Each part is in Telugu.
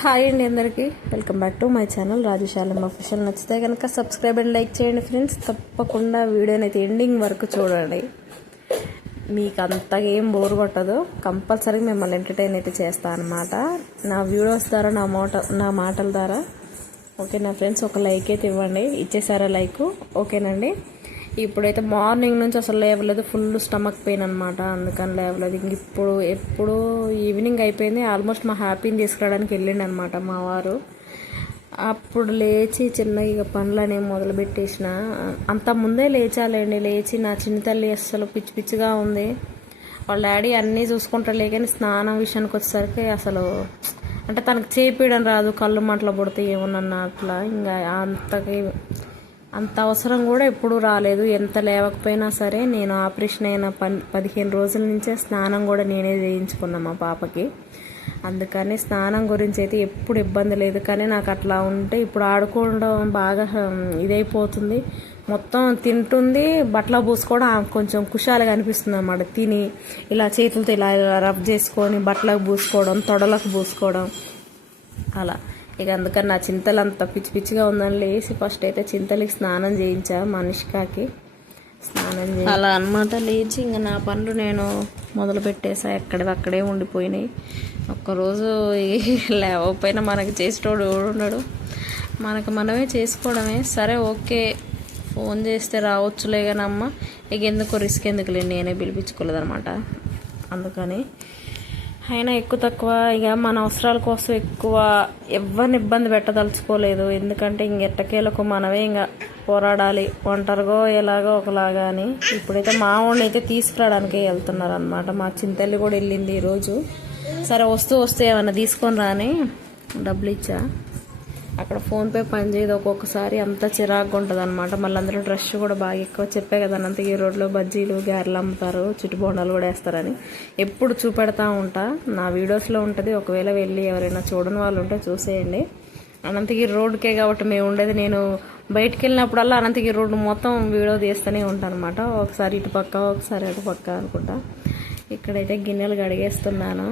హాయ్ అండి అందరికీ welcome back to my channel Rajashalam official. నచ్చితే కనుక సబ్స్క్రైబ్ అండ్ లైక్ చేయండి ఫ్రెండ్స్. తప్పకుండా వీడియోని అయితే ఎండింగ్ వరకు చూడండి. మీకు అంతగా ఏం బోర్ కొట్టదు. కంపల్సరీ మిమ్మల్ని ఎంటర్టైన్ అయితే చేస్తాను అనమాట నా వీడియోస్ ద్వారా, నా మాటల ద్వారా. ఓకేనా ఫ్రెండ్స్, ఒక లైక్ అయితే ఇవ్వండి. ఇచ్చేసారా లైక్? ఓకేనండి. ఇప్పుడైతే మార్నింగ్ నుంచి అసలు లేవలేదు, ఫుల్ స్టమక్ పెయిన్ అనమాట, అందుకని లేవలేదు. ఇంక ఎప్పుడు ఈవినింగ్ అయిపోయింది. ఆల్మోస్ట్ మా హ్యాపీని తీసుకురావడానికి వెళ్ళిండి అనమాట మా వారు. అప్పుడు లేచి చిన్నగా ఇక పనులు అనేవి మొదలుపెట్టేసిన. అంత ముందే లేచాలండి. లేచి నా చిన్న తల్లి అసలు పిచ్చి పిచ్చిగా ఉంది. వాళ్ళ డాడీ అన్నీ చూసుకుంటారులే, కానీ స్నానం విషయానికి వచ్చేసరికి అసలు అంటే తనకు చేపీయడం రాదు, కళ్ళు మంటలు పడితే ఏమన్నా అట్లా. ఇంకా అంత అవసరం కూడా ఎప్పుడూ రాలేదు. ఎంత లేవకపోయినా సరే నేను ఆపరేషన్ అయిన 15 రోజుల నుంచే స్నానం కూడా నేనే చేయించుకున్నా మా పాపకి. అందుకని స్నానం గురించి అయితే ఎప్పుడు ఇబ్బంది లేదు. కానీ నాకు అట్లా ఉంటే ఇప్పుడు ఆడుకోవడం బాగా ఇదైపోతుంది. మొత్తం తింటుంది, బట్టలు పూసుకోవడం కొంచెం కుషాలుగా అనిపిస్తుంది అన్నమాట. తిని ఇలా చేతులతో ఇలా రబ్ చేసుకొని బట్టలకు పూసుకోవడం, తొడలకు పూసుకోవడం అలా. ఇక అందుకని నా చింతలు అంత పిచ్చి పిచ్చిగా ఉందని లేచి ఫస్ట్ అయితే చింతలకి స్నానం చేయించా, మనిషికాకి స్నానం అలా అనమాట. లేచి ఇంకా నా పనులు నేను మొదలు పెట్టేసా. అక్కడే ఉండిపోయినాయి. ఒక్కరోజు లేవకపోయినా మనకి చేసేటోడు ఉన్నాడు, మనమే చేసుకోవడమే. సరే ఓకే, ఫోన్ చేస్తే రావచ్చులే కానీ అమ్మ ఇక ఎందుకు రిస్క్ ఎందుకులేండి, నేనే పిలిపించుకోలేదు అనమాట. అందుకని అయినా ఎక్కువ తక్కువ ఇక మన అవసరాల కోసం ఎక్కువ ఎవరిని ఇబ్బంది పెట్టదలుచుకోలేదు. ఎందుకంటే ఎట్టకేలకు మనమే ఇంకా పోరాడాలి, ఒంటరిగో ఎలాగో ఒకలాగా అని. ఇప్పుడైతే మా వాడిని అయితే తీసుకురావడానికి వెళ్తున్నారు అనమాట. మా చింతల్లి కూడా వెళ్ళింది ఈరోజు. సరే వస్తే ఏమన్నా తీసుకొని రాని డబ్బులు ఇచ్చా. అక్కడ ఫోన్పే పనిచేయదు ఒక్కొక్కసారి, అంత చిరాకుగా ఉంటుంది అనమాట. మళ్ళీ అందరూ రష్ కూడా బాగా ఎక్కువ. చెప్పే కదా అనంతగిరి రోడ్లో బజ్జీలు గారెలు అమ్ముతారు, చుట్టుబోండాలు కూడా వేస్తారని ఎప్పుడు చూపెడతా ఉంటా. నా వీడియోస్లో ఉంటుంది, ఒకవేళ వెళ్ళి ఎవరైనా చూడని వాళ్ళు ఉంటే చూసేయండి. అనంతగిరి రోడ్కే కాబట్టి మేము ఉండేది. నేను బయటికి వెళ్ళినప్పుడల్లా అనంతగిరి రోడ్డు మొత్తం వీడియో తీస్తూనే ఉంటాను అనమాట. ఒకసారి ఇటు పక్క, ఒకసారి అటు పక్క అనుకుంటా. ఇక్కడైతే గిన్నెలు కడిగేస్తున్నాను.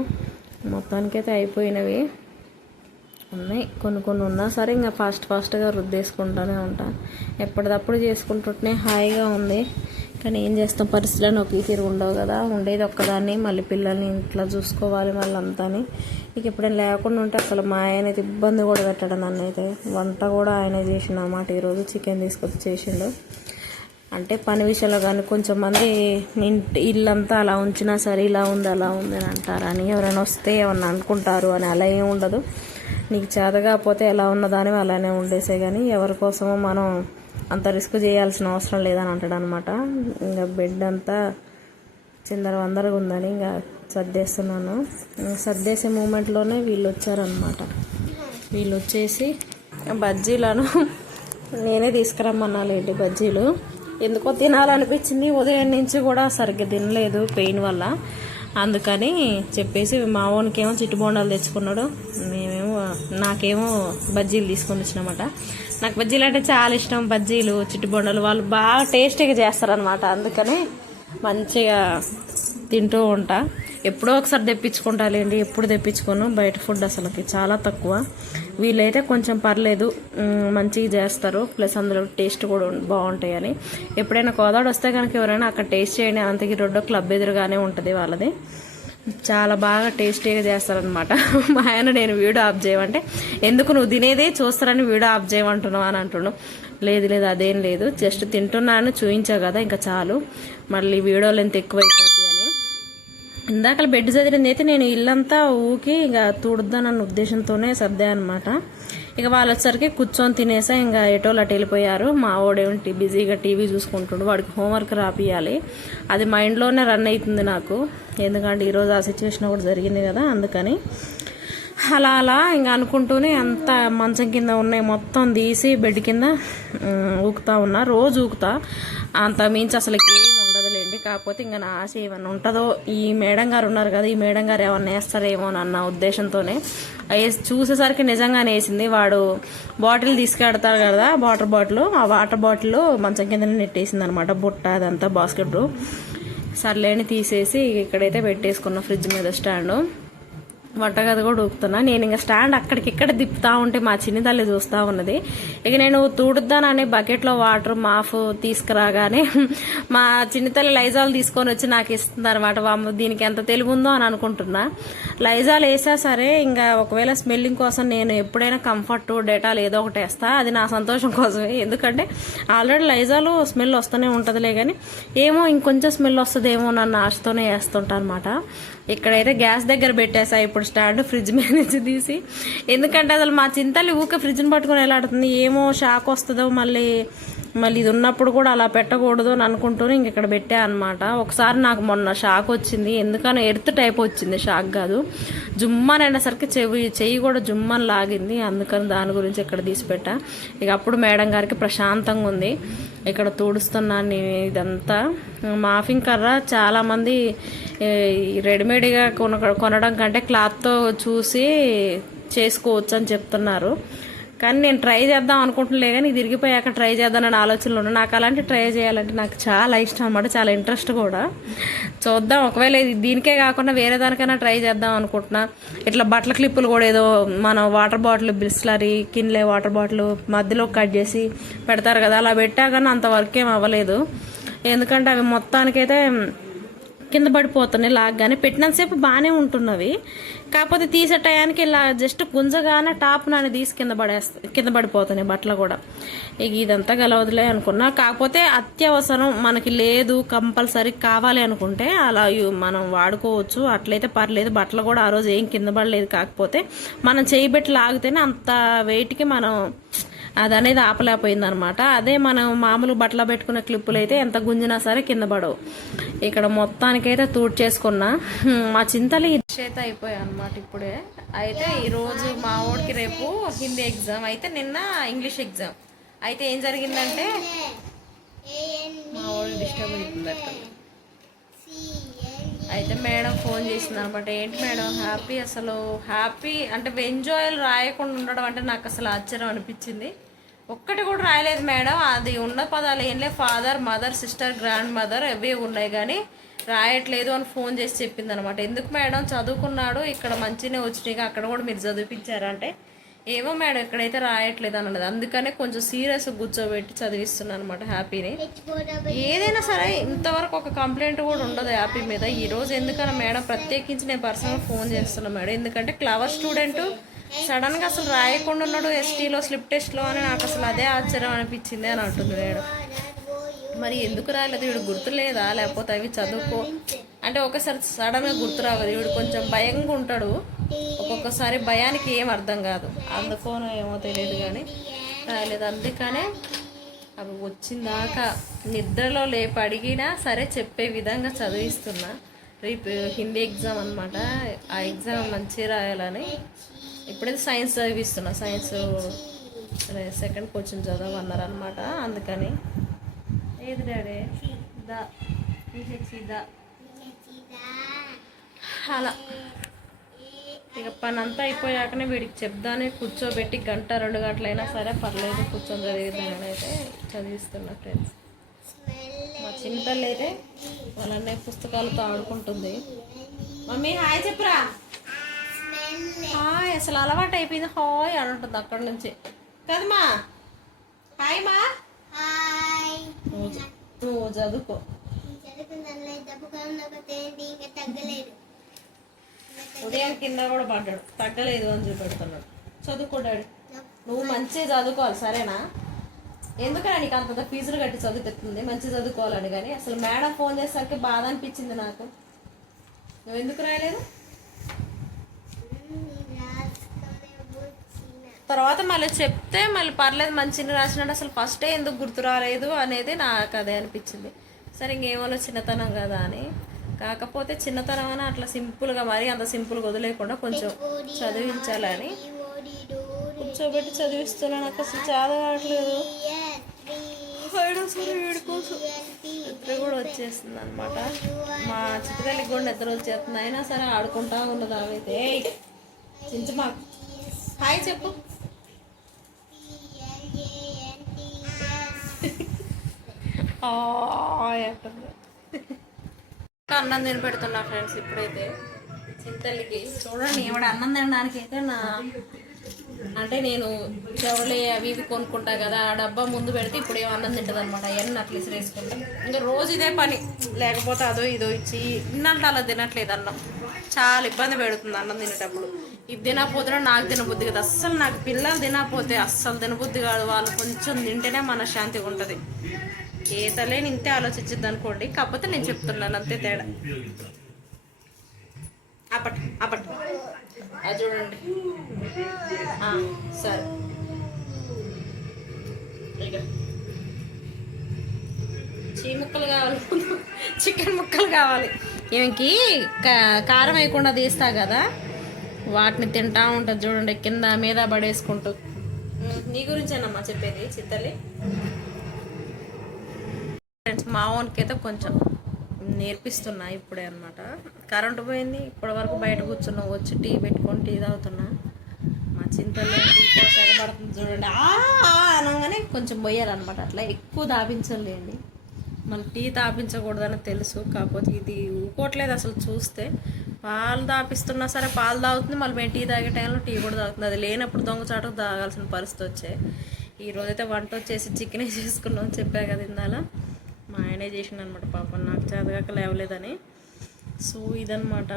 మొత్తానికైతే అయిపోయినవి ఉన్నాయి. కొన్ని ఉన్నా సరే ఇంకా ఫాస్ట్గా రుద్దేసుకుంటూనే ఉంటాను. ఎప్పటిదప్పుడు చేసుకుంటుంటే హాయిగా ఉంది. కానీ ఏం చేస్తాం, పరిస్థితులను ఒకే తీరు ఉండవు కదా. ఉండేది ఒక్కదాన్ని, మళ్ళీ పిల్లల్ని ఇంట్లో చూసుకోవాలి వాళ్ళంతాని. ఇక ఎప్పుడైనా లేకుండా ఉంటే అసలు మా ఆయన అయితే ఇబ్బంది కూడా పెట్టడం. నన్ను అయితే వంట కూడా ఆయనే చేసిన అన్నమాట. ఈరోజు చికెన్ తీసుకొచ్చి చేసిండు. అంటే పని విషయంలో కానీ కొంచెం మంది ఇల్లంతా అలా ఉంచినా సరే ఇలా ఉంది అలా ఉంది అని అంటారని, ఎవరైనా వస్తే ఏమన్నా అనుకుంటారు అని అలా ఏమి ఉండదు. నీకు చేత కాకపోతే ఎలా ఉన్నదాని అలానే ఉండేసే, కానీ ఎవరి కోసమో మనం అంత రిస్క్ చేయాల్సిన అవసరం లేదని అంటాడు అనమాట. ఇంకా బెడ్ అంతా చిందరవందరగా ఉందని ఇంకా సర్దేస్తున్నాను. సర్దేసే మూమెంట్లోనే వీళ్ళు వచ్చారనమాట. వీళ్ళు వచ్చేసి బజ్జీలను నేనే తీసుకురమ్మన్నాలేంటి. బజ్జీలు ఎందుకో తినాలనిపించింది. ఉదయం నుంచి కూడా సరిగ్గా తినలేదు పెయిన్ వల్ల. అందుకని చెప్పేసి మా ఓన్కేమో చిట్టుబోండాలు తెచ్చుకున్నాడు, నాకేమో బజ్జీలు తీసుకొని వచ్చినమాట. నాకు బజ్జీలు అంటే చాలా ఇష్టం. బజ్జీలు, చిట్టుబోండాలు వాళ్ళు బాగా టేస్టీగా చేస్తారనమాట. అందుకని మంచిగా తింటూ ఉంటా. ఎప్పుడో ఒకసారి తెప్పించుకుంటాలేండి, ఎప్పుడు తెప్పించుకోను. బయట ఫుడ్ అసలుకి చాలా తక్కువ. వీళ్ళైతే కొంచెం పర్లేదు, మంచిగా చేస్తారు. ప్లస్ అందులో టేస్ట్ కూడా బాగుంటాయని. ఎప్పుడైనా కోదాడు వస్తే కనుక ఎవరైనా అక్కడ టేస్ట్ చేయండి. అనంతగిరి రోడ్డు క్లబ్ ఎదురుగానే ఉంటుంది వాళ్ళది. చాలా బాగా టేస్టీగా చేస్తారనమాట. మా ఆయన నేను వీడియో ఆఫ్ చేయమంటే ఎందుకు నువ్వు తినేదే చూస్తారని వీడియో ఆఫ్ చేయమంటున్నావు అని అంటున్నావు. లేదు అదేం లేదు, జస్ట్ తింటున్నాను చూపించావు కదా ఇంకా చాలు, మళ్ళీ వీడియోలు ఎంత ఎక్కువైపోద్ది అని. ఇందాక బెడ్ చదివింది అయితే నేను ఇల్లంతా ఊకి ఇక తుడుద్దానన్న ఉద్దేశంతోనే సర్దా అనమాట. ఇక వాళ్ళు వచ్చేసరికి కూర్చొని తినేసా. ఇంకా ఎటోళ్ళు అటు వెళ్ళిపోయారు. మా వాడేమిటి బిజీగా టీవీ చూసుకుంటుండు. వాడికి హోంవర్క్ రాపియాలి, అది మైండ్లోనే రన్ అవుతుంది నాకు. ఎందుకంటే ఈరోజు ఆ సిచ్యువేషన్ కూడా జరిగింది కదా, అందుకని అలా ఇంకా అనుకుంటూనే అంత మంచం కింద ఉన్నాయి మొత్తం తీసి బెడ్ కింద ఊకుతా ఉన్నా. రోజు ఊకుతా, అంత మించి అసలు ఏం ఉండదులేండి. కాకపోతే ఇంకా నా ఆశ ఏమన్నా ఉంటుందో, ఈ మేడం గారు ఉన్నారు కదా, ఈ మేడం గారు ఏమన్నా వేస్తారేమో అన్న ఉద్దేశంతోనే చూసేసరికి నిజంగానే వేసింది. వాడు బాటిల్ తీసుకెడతారు కదా, వాటర్ బాటిల్, ఆ వాటర్ బాటిల్ మంచం కిందనే నెట్టేసింది అనమాట. బుట్ట అదంతా బాస్కెట్. సర్లేని తీసేసి ఇక్కడైతే పెట్టేసుకున్న ఫ్రిడ్జ్ మీద స్టాండ్. వంటగది కూడా ఊపుతున్నా. నేను ఇంకా స్టాండ్ అక్కడికిక్కడ తిప్పుతా ఉంటే మా చిన్ని తల్లి చూస్తూ ఉన్నది. ఇక నేను తూడుద్దానని బకెట్లో వాటర్ మాఫ్ తీసుకురాగానే మా చిన్ని తల్లి లైజాల్ తీసుకొని వచ్చి నాకు ఇస్తుంది అనమాట. వామ్మ దీనికి ఎంత తెలివి ఉందో అని అనుకుంటున్నా. లైజాల్ వేసా సరే, ఇంకా ఒకవేళ స్మెల్లింగ్ కోసం నేను ఎప్పుడైనా కంఫర్ట్ డేటాల్ ఏదో ఒకటి వేస్తా. అది నా సంతోషం కోసమే. ఎందుకంటే ఆల్రెడీ లైజాలు స్మెల్ వస్తూనే ఉంటుందిలే, కానీ ఏమో ఇంకొంచెం స్మెల్ వస్తుందేమో నన్ను ఆశతోనే వేస్తుంటా అనమాట. ఇక్కడైతే గ్యాస్ దగ్గర పెట్టేసా ఇప్పుడు స్టాండ్, ఫ్రిడ్జ్ మీద నుంచి తీసి. ఎందుకంటే అసలు మా చింతలు ఊకే ఫ్రిడ్జ్ని పట్టుకుని వెళ్ళాడుతుంది. ఏమో షాక్ వస్తుందో, మళ్ళీ ఇది ఉన్నప్పుడు కూడా అలా పెట్టకూడదు అని అనుకుంటూనే ఇంక ఇక్కడ పెట్టా అనమాట. ఒకసారి నాకు మొన్న షాక్ వచ్చింది. ఎందుకని ఎర్త్ టైప్ వచ్చింది, షాక్ కాదు. జుమ్మని అనేసరికి చెయ్యి కూడా జుమ్మని లాగింది. అందుకని దాని గురించి ఇక్కడ తీసి పెట్టా. ఇక అప్పుడు మేడం గారికి ప్రశాంతంగా ఉంది. ఇక్కడ తుడుస్తున్నాను నేను ఇదంతా. మాఫింగ్ కర్ర చాలామంది రెడీమేడ్గా కొనడం కంటే క్లాత్తో చూసి చేసుకోవచ్చు అని చెప్తున్నారు. కానీ నేను ట్రై చేద్దాం అనుకుంటున్నాలే, కానీ ఇది ఇరిగిపోయాక ట్రై చేద్దానని ఆలోచనలో ఉన్నా. నాకు అలాంటి ట్రై చేయాలంటే నాకు చాలా ఇష్టం అనమాట, చాలా ఇంట్రెస్ట్ కూడా. చూద్దాం, ఒకవేళ దీనికే కాకుండా వేరే దానికైనా ట్రై చేద్దాం అనుకుంటున్నా. ఇట్లా బట్టల క్లిప్పులు కూడా ఏదో మనం water bottle, Bisleri, Kinley water bottle మధ్యలో కట్ చేసి పెడతారు కదా, అలా పెట్టా కానీ అంత వర్క్ ఏం అవ్వలేదు. ఎందుకంటే అవి మొత్తానికైతే కింద పడిపోతున్నాయి. లాగ్గానే పెట్టినంతసేపు బాగానే ఉంటున్నవి, కాకపోతే తీసే టయానికి ఇలా జస్ట్ గుంజగానే టాప్ నాని తీసి కింద పడిపోతున్నాయి బట్టలు కూడా. ఇక ఇదంతా గలవదులే అనుకున్నా. కాకపోతే అత్యవసరం మనకి లేదు, కంపల్సరీ కావాలి అనుకుంటే అలా మనం వాడుకోవచ్చు, అట్లయితే పర్లేదు. బట్టలు కూడా ఆ రోజు ఏం కింద పడలేదు. కాకపోతే మనం చేయి పెట్టి లాగితేనే అంత వెయిట్కి మనం అది అనేది ఆపలేకపోయింది అనమాట. అదే మనం మామూలు బట్టలు పెట్టుకునే క్లిప్పులు అయితే ఎంత గుంజినా సరే కింద పడవు. ఇక్కడ మొత్తానికైతే చేసుకున్నా. మా చింతలు అయితే అయిపోయాయి అనమాట ఇప్పుడే. అయితే ఈరోజు మా ఊడికి రేపు హిందీ ఎగ్జామ్, అయితే నిన్న ఇంగ్లీష్ ఎగ్జామ్. అయితే ఏం జరిగిందంటే మా ఊడి డిస్టర్బ్ అవుతుందట. అయితే మేడం ఫోన్ చేసింది అనమాట. ఏంటి మేడం హ్యాపీ, అసలు హ్యాపీ అంటే ఎంజాయ్లు రాయకుండా ఉండడం అంటే నాకు అసలు ఆశ్చర్యం అనిపించింది. ఒక్కటి కూడా రాయలేదు మేడం. అది ఉన్న పదాలు ఏం లేదు, father, mother, sister, grandmother అవే ఉన్నాయి, కానీ రాయట్లేదు అని ఫోన్ చేసి చెప్పింది అనమాట. ఎందుకు మేడం చదువుకున్నాడు, ఇక్కడ మంచిగానే వచ్చినాయి, అక్కడ కూడా మీరు చదివించారంటే ఏమో మేడం ఇక్కడైతే రాయట్లేదు అన్నది. అందుకనే కొంచెం సీరియస్ కూర్చోబెట్టి చదివిస్తున్నాను అనమాట హ్యాపీని. ఏదైనా సరే ఇంతవరకు ఒక కంప్లైంట్ కూడా ఉండదు హ్యాపీ మీద. ఈరోజు ఎందుకన్నా మేడం ప్రత్యేకించి నేను పర్సనల్ ఫోన్ చేస్తున్నాను మేడం. ఎందుకంటే క్లవర్ స్టూడెంట్ సడన్గా అసలు రాయకుండా ఉన్నాడు ఎస్టీలో స్లిప్ టెస్ట్లో అని నాకు అసలు అదే ఆశ్చర్యం అనిపించింది అని అంటుంది మేడం. మరి ఎందుకు రాయలేదు, వీడు గుర్తు లేదా, లేకపోతే అవి చదువుకో అంటే ఒకసారి సడన్గా గుర్తు రావదు. వీడు కొంచెం భయంగా ఉంటాడు, ఒక్కొక్కసారి భయానికి ఏం అర్థం కాదు, అందుకోనో ఏమో తెలియదు కానీ రాయలేదు. అందుకనే అవి వచ్చిందాకా నిద్రలో లేపి అడిగినా సరే చెప్పే విధంగా చదివిస్తున్నా. రేపు హిందీ ఎగ్జామ్ అనమాట, ఆ ఎగ్జామ్ మంచిగా రాయాలని ఇప్పుడైతే సైన్స్ చదివిస్తున్నా. సైన్స్ సెకండ్ క్వశ్చన్ చదవన్నారు అనమాట. అందుకని ఏది డాడీ అలా ఇక పని అంతా అయిపోయాకనే వీడికి చెప్దానే కూర్చోబెట్టి 1-2 గంటలైనా సరే పర్లేదు కూర్చొని చదివిద్దామని అయితే చదివిస్తున్నా ఫ్రెండ్స్. మా చిన్నతల్లి అయితే వాళ్ళనే పుస్తకాలతో ఆడుకుంటుంది. మమ్మీ హాయ్ చెప్పురా, హాయ్ అసలు అలవాటు అయిపోయింది, హాయ్ అని ఉంటుంది అక్కడ నుంచి కదమ్మా. హాయ్ మా, నువ్వు చదువుకో. ఉదయం కింద కూడా పడ్డాడు, తగ్గలేదు అని చూపెడుతున్నాడు. చదువుకో డాడీ, నువ్వు మంచిగా చదువుకోవాలి సరేనా. ఎందుకని నీకు అంత ఫీజులు కట్టి చదువుతుంది, మంచిగా చదువుకోవాలని. కానీ అసలు మేడం ఫోన్ చేసేసరికి బాధ అనిపించింది నాకు. నువ్వు ఎందుకు రాయలేదు? తర్వాత మళ్ళీ చెప్తే మళ్ళీ పర్లేదు మంచిగా రాసినాడు, అసలు ఫస్టే ఎందుకు గుర్తు రాలేదు అనేది నాకు అదే అనిపించింది. సరే ఇంకేమో చిన్నతనం కదా అని. కాకపోతే చిన్నతనం అని అట్లా సింపుల్గా మరీ అంత సింపుల్గా వదిలేకుండా కొంచెం చదివించాలని కూర్చోబెట్టి చదివిస్తున్నా. నాకు అసలు చదవట్లేదు, వీడి కోసం నిద్ర కూడా వచ్చేస్తుంది అనమాట. మా చిట్టుతల్లికి కూడా నిద్ర వచ్చేస్తుంది, అయినా సరే ఆడుకుంటా ఉన్నది ఆమె. అయితే చించమా హాయ్ చెప్పు. అన్నం తిని పెడుతున్నా ఫ్రెండ్స్. ఇప్పుడైతే చింతల్లికి చూడండి ఏమిడ అన్నం తినడానికి అయితే అంటే నేను చెవలే అవి ఇవి కొనుక్కుంటా కదా, ఆ డబ్బా ముందు పెడితే ఇప్పుడు ఏమో అన్నం తింటుంది అనమాట. అవన్నీ అట్లా విసిరేసుకుంటా. ఇంకా రోజు ఇదే పని, లేకపోతే అదో ఇదో ఇచ్చి ఇన్నంటే అలా తినట్లేదు అన్నం. చాలా ఇబ్బంది పెడుతుంది అన్నం తినేటప్పుడు. ఇది తినకపోతే నాకు తినబుద్ధి కదా అస్సలు. నాకు పిల్లలు తినకపోతే అస్సలు తినబుద్ధి కాదు. వాళ్ళు కొంచెం తింటేనే మనశ్శాంతిగా ఉంటుంది. ఏ తల్లేని ఇంతే ఆలోచించద్దు అనుకోండి. కాకపోతే నేను చెప్తున్నాను అంతే తేడా. అప్పటి అప్పటి అది చూడండి. సరే ఇక ముక్కలు కావాలి, చికెన్ ముక్కలు కావాలి. ఈమెకి కారం వేయకుండా తీస్తా కదా, వాటిని తింటా ఉంటుంది చూడండి, కింద మీద పడేసుకుంటూ. నీ గురించేనమ్మా చెప్పేది చిత్తల్లి. ఫ్రెండ్స్ మా ఓన్కి అయితే కొంచెం నేర్పిస్తున్నా ఇప్పుడే అనమాట. కరెంటు పోయింది, ఇప్పటి వరకు బయట కూర్చున్నా, వచ్చి టీ పెట్టుకొని టీ తాగుతున్నా. మా చింతల్లో పడుతుంది చూడండి. అనగానే కొంచెం పోయారనమాట. అట్లా ఎక్కువ తాపించలేండి, మళ్ళీ టీ తాపించకూడదని తెలుసు. కాకపోతే ఇది ఊకోవట్లేదు అసలు. చూస్తే పాలు తాపిస్తున్నా సరే పాలు తాగుతుంది, మళ్ళీ మేము టీ తాగే టైంలో టీ కూడా తాగుతుంది. అది లేనప్పుడు దొంగచాటుకు తాగాల్సిన పరిస్థితి వచ్చాయి. ఈరోజైతే వంట వచ్చేసి చికెనే చేసుకున్నాం చెప్పా కదా ఇందాల. మా ఆయనే చేసిండు అనమాట పాపం, నాకు చేతగాక లేవలేదని. సో ఇదనమాట,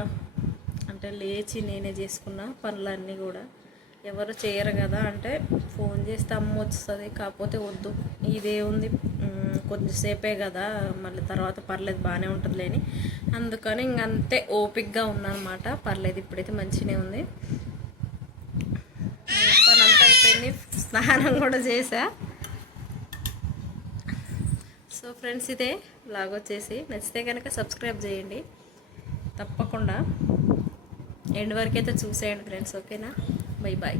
అంటే లేచి నేనే చేసుకున్న పనులన్నీ కూడా. ఎవరు చేయరు కదా అంటే ఫోన్ చేస్తే అమ్మ వస్తుంది, కాకపోతే వద్దు ఇదే ఉంది కొద్దిసేపే కదా, మళ్ళీ తర్వాత పర్లేదు బాగానే ఉంటుంది లేని అందుకని ఇంకంతే ఓపిక్గా ఉన్నానమాట. పర్లేదు ఇప్పుడైతే మంచిగానే ఉంది. పని అంతా అయిపోయింది, స్నానం కూడా చేసా. సో ఫ్రెండ్స్ ఇదే లాగ్ వచ్చేసి. నచ్చితే కనుక సబ్స్క్రైబ్ చేయండి తప్పకుండా. ఎండ్ వరకు అయితే చూసేయండి ఫ్రెండ్స్. ఓకేనా, బై బాయ్.